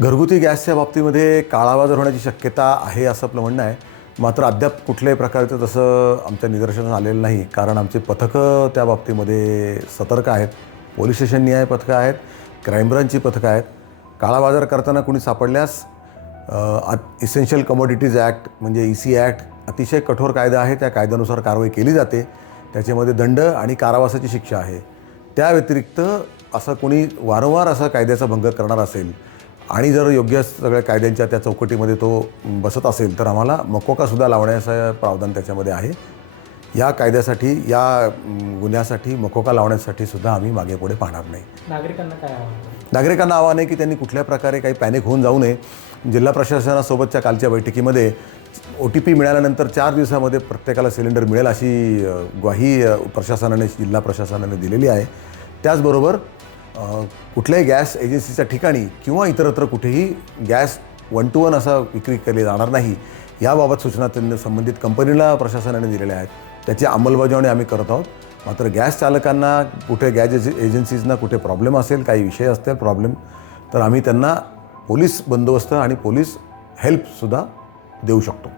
घरगुती गॅसच्या बाबतीमध्ये काळाबाजार होण्याची शक्यता आहे असं आपलं म्हणणं आहे. मात्र अद्याप कुठल्याही प्रकारचं तसं आमच्या निदर्शनास आलेलं नाही. कारण आमचे पथकं त्या बाबतीमध्ये सतर्क आहेत. पोलीस स्टेशननिहाय पथकं आहेत, क्राईम ब्रांचची पथकं आहेत. काळाबाजार करताना कुणी सापडल्यास इसेन्शियल कमोडिटीज ॲक्ट म्हणजे EC ॲक्ट अतिशय कठोर कायदा आहे. त्या कायद्यानुसार कारवाई केली जाते. त्याच्यामध्ये दंड आणि कारावासाची शिक्षा आहे. त्या व्यतिरिक्त असं कोणी वारंवार असा कायद्याचा भंग करणार असेल आणि जर योग्य सगळ्या कायद्यांच्या त्या चौकटीमध्ये तो बसत असेल तर आम्हाला मकोकासुद्धा लावण्याचं प्रावधान त्याच्यामध्ये आहे. या कायद्यासाठी, या गुन्ह्यासाठी मकोका लावण्यासाठी सुद्धा आम्ही मागे पुढे पाहणार नाही. नागरिकांना काय आव्हान? नागरिकांना आव्हान आहे की त्यांनी कुठल्या प्रकारे काही पॅनिक होऊन जाऊ नये. जिल्हा प्रशासनासोबतच्या कालच्या बैठकीमध्ये OTP मिळाल्यानंतर 4 दिवसामध्ये प्रत्येकाला सिलेंडर मिळेल अशी ग्वाही प्रशासनाने, जिल्हा प्रशासनाने दिलेली आहे. त्याचबरोबर कुठल्याही गॅस एजन्सीच्या ठिकाणी किंवा इतरत्र कुठेही गॅस 1 to 1 असा विक्री केली जाणार नाही. याबाबत सूचना त्यांनी संबंधित कंपनीला प्रशासनाने दिलेल्या आहेत. त्याची अंमलबजावणी आम्ही करत आहोत. मात्र गॅस चालकांना कुठे गॅस एजन्सीजना कुठे प्रॉब्लेम असेल, काही विषय असतील प्रॉब्लेम, तर आम्ही त्यांना पोलीस बंदोबस्त आणि पोलीस हेल्पसुद्धा देऊ शकतो.